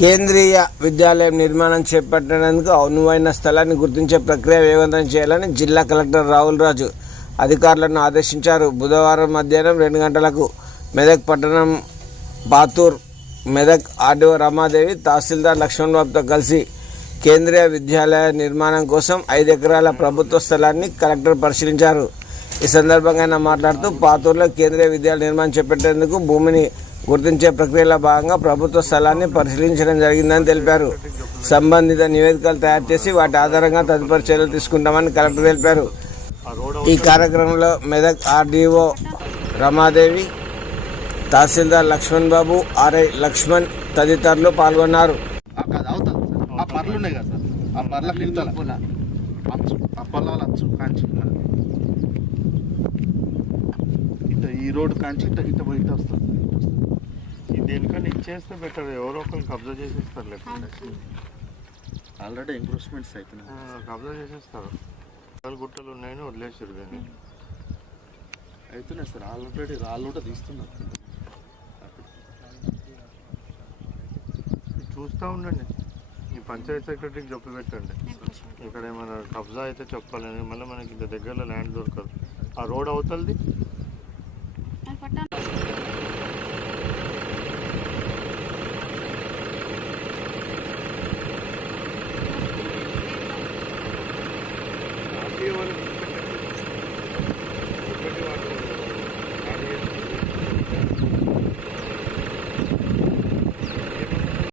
కేంద్రీయ విద్యాలయం నిర్మాణం చేపట్టడానికి అనువైన స్థలాన్ని గుర్తించే ప్రక్రియ వేగవంతం చేయాలని జిల్లా కలెక్టర్ రాహుల్ రాజు అధికారులను ఆదేశించారు. బుధవారం మధ్యాహ్నం 2 గంటలకు మెదక్ పట్టణం పాతూర్ మెదక్ ఆర్డీఓ రమాదేవి, తహసీల్దార్ లక్ష్మణ్ బాబుతో కలిసి కేంద్రీయ విద్యాలయ నిర్మాణం కోసం 5 ఎకరాల ప్రభుత్వ స్థలాన్ని కలెక్టర్ పరిశీలించారు. ఈ సందర్భంగా ఆయన మాట్లాడుతూ పాతూరులో కేంద్రీయ విద్యాలయ నిర్మాణం చేపట్టేందుకు భూమిని గుర్తించే ప్రక్రియలో భాగంగా ప్రభుత్వ స్థలాన్ని పరిశీలించడం జరిగిందని తెలిపారు. సంబంధిత నివేదికలు తయారు చేసి వాటి ఆధారంగా తదుపరి చర్యలు తీసుకుంటామని కలెక్టర్ తెలిపారు. ఈ కార్యక్రమంలో మెదక్ ఆర్డీఓ రమాదేవి, తహసీల్దార్ లక్ష్మణ్ బాబు, ఆర్ఐ లక్ష్మణ్ తదితరులు పాల్గొన్నారు. ఈ రోడ్ కాంచి ఇట్ట పోయి వస్తుంది. దేనికన్నా ఇచ్చేస్తే బెటర్, ఎవరో ఒకరు కబ్జా చేసేస్తారు. లేకపోతే ఆల్రెడీ ఎంక్రోచ్మెంట్స్ అవుతున్నాయి, కబ్జా చేసేస్తారు. గుట్టలు ఉన్నాయని వదిలేసారు. కానీ అవుతున్నాయి సార్, ఆల్రెడీ రాళ్ళు కూడా తీస్తున్నారు. చూస్తూ ఉండండి. ఈ పంచాయత్ సెక్రటరీకి చెప్పి పెట్టండి, ఇక్కడ ఏమైనా కబ్జా అయితే చెప్పాలని. మళ్ళీ మనకి ఇంత దగ్గరలో ల్యాండ్ దొరకదు. ఆ రోడ్ అవతలది